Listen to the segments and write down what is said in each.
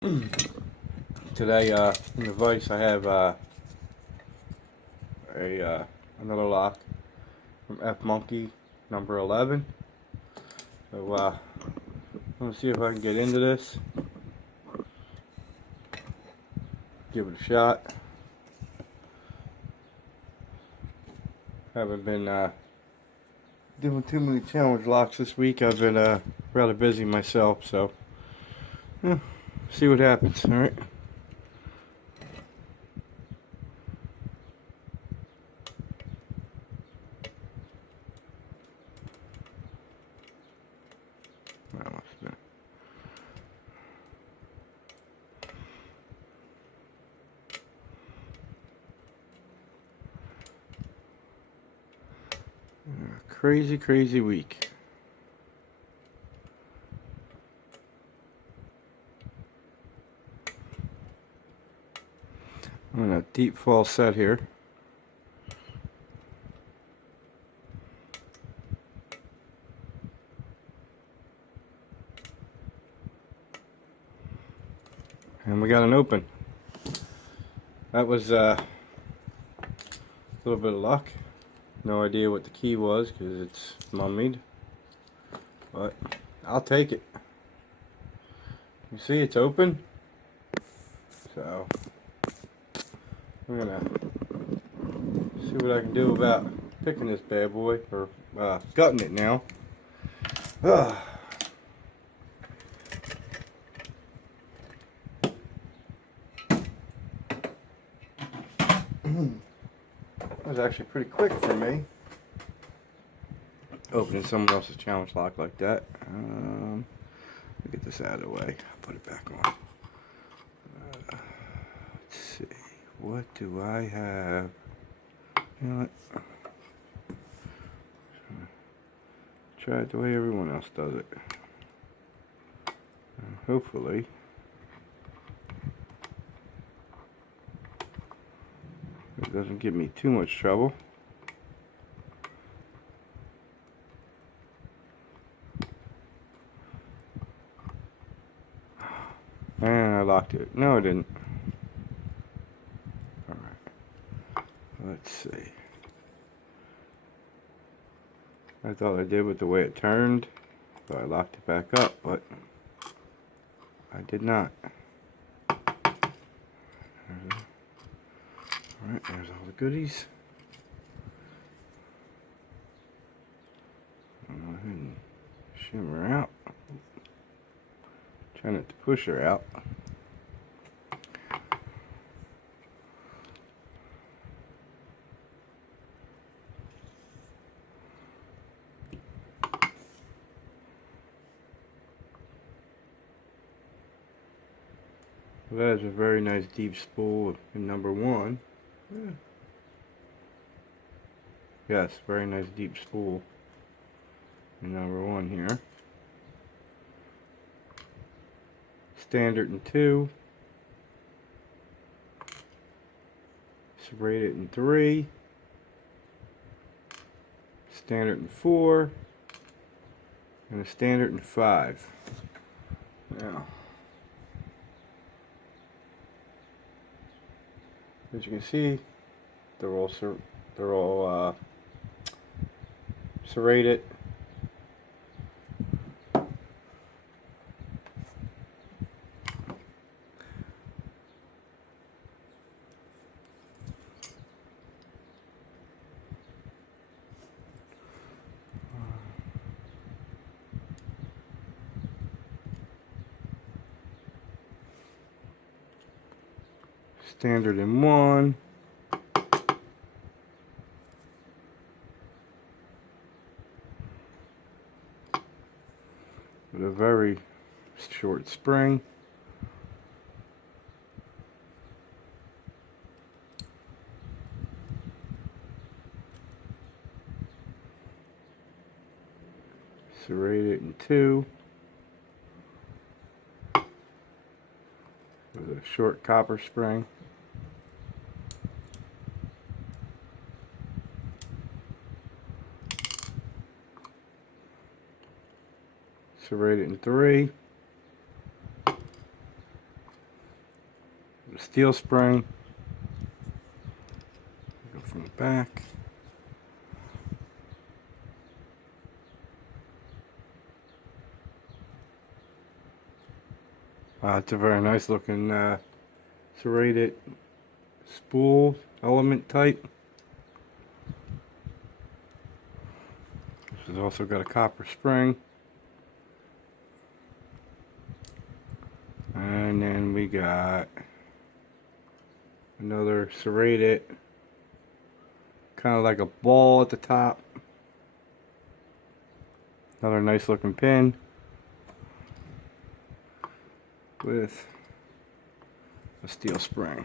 Today, in the vise, I have another lock from F.Monkey, number 11. So, I'm gonna see if I can get into this. Give it a shot. Haven't been doing too many challenge locks this week. I've been rather busy myself, so yeah, see what happens. All right. That must have been. Crazy week. I'm in a deep fall set here. And we got an open. That was a little bit of luck. No idea what the key was because it's mummied. But I'll take it. You see it's open. So I'm gonna see what I can do about picking this bad boy, or gutting it now. That was actually pretty quick for me, opening someone else's challenge lock like that. Let me get this out of the way. Put it back on. Let's see. What do I have? You know what? Try it the way everyone else does it. Hopefully. It doesn't give me too much trouble. And I locked it. No, I didn't. Alright. Let's see. I thought I did with the way it turned, so I locked it back up, but I did not. Alright, there's all the goodies. I'll go ahead and shimmer out. Try not to push her out. Well, that is a very nice deep spool in number 1. Yeah. Yes, very nice deep spool in number 1 here. Standard in 2. Serrated in 3. Standard in 4. And a standard in 5. Now, as you can see, they're all serrated. Standard in 1. With a very short spring. Serrated in 2. With a short copper spring. Serrated in 3. steel spring. Go from the back. It's a very nice looking serrated spool element type. This has also got a copper spring. And then we got another serrated, kind of like a ball at the top. Another nice looking pin with a steel spring.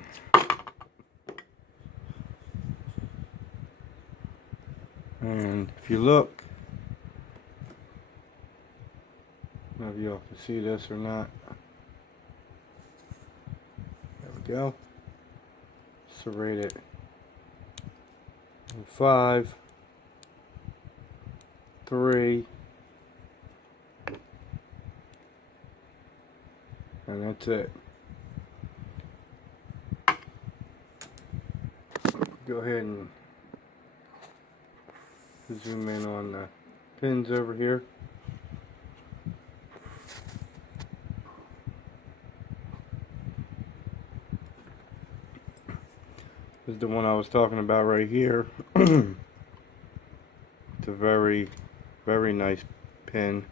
And if you look, I don't know if y'all can see this or not. There we go. Serrated 5, 3, and that's it. Go ahead and zoom in on the pins over here. This is the one I was talking about right here. It's a very, very nice pin.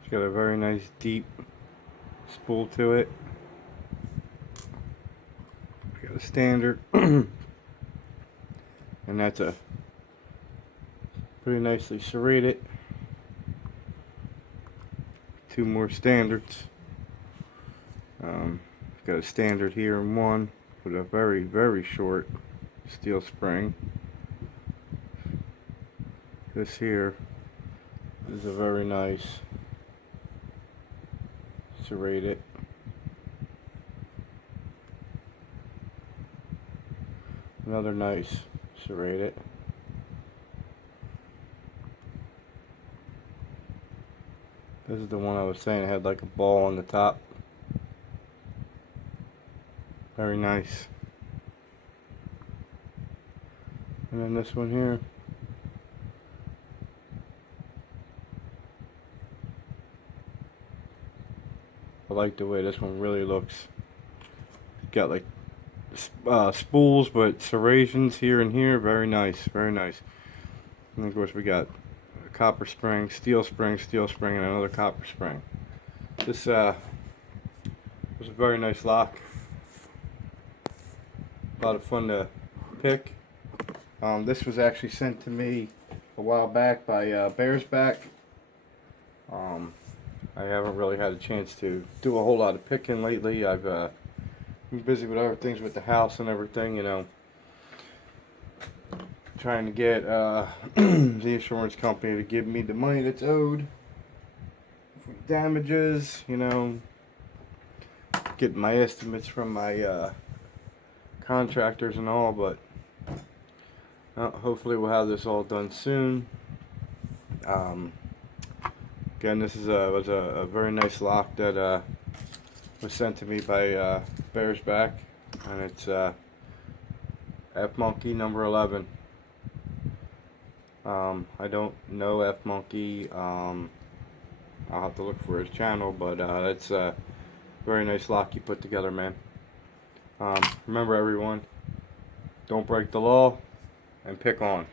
It's got a very nice deep spool to it. We got a standard, and that's a pretty nicely serrated. 2 more standards. Got a standard here and one with a very, very short steel spring. This here is a very nice serrated. Another nice serrated. This is the one I was saying had like a ball on the top. Very nice. And then this one here. I like the way this one really looks. It's got like spools, but serrations here and here. Very nice, very nice. And of course we got a copper spring, steel spring, and another copper spring. This was a very nice lock. A lot of fun to pick. This was actually sent to me a while back by Bearsback. I haven't really had a chance to do a whole lot of picking lately. I've been busy with other things with the house and everything, you know. Trying to get the insurance company to give me the money that's owed for damages, you know. Getting my estimates from my contractors and all, but hopefully we'll have this all done soon. Again, this is was a very nice lock that was sent to me by Bearsback, and it's F.Monkey number 11. I don't know F.Monkey. I'll have to look for his channel, but it's a very nice lock you put together, man. Remember everyone, don't break the law and pick on.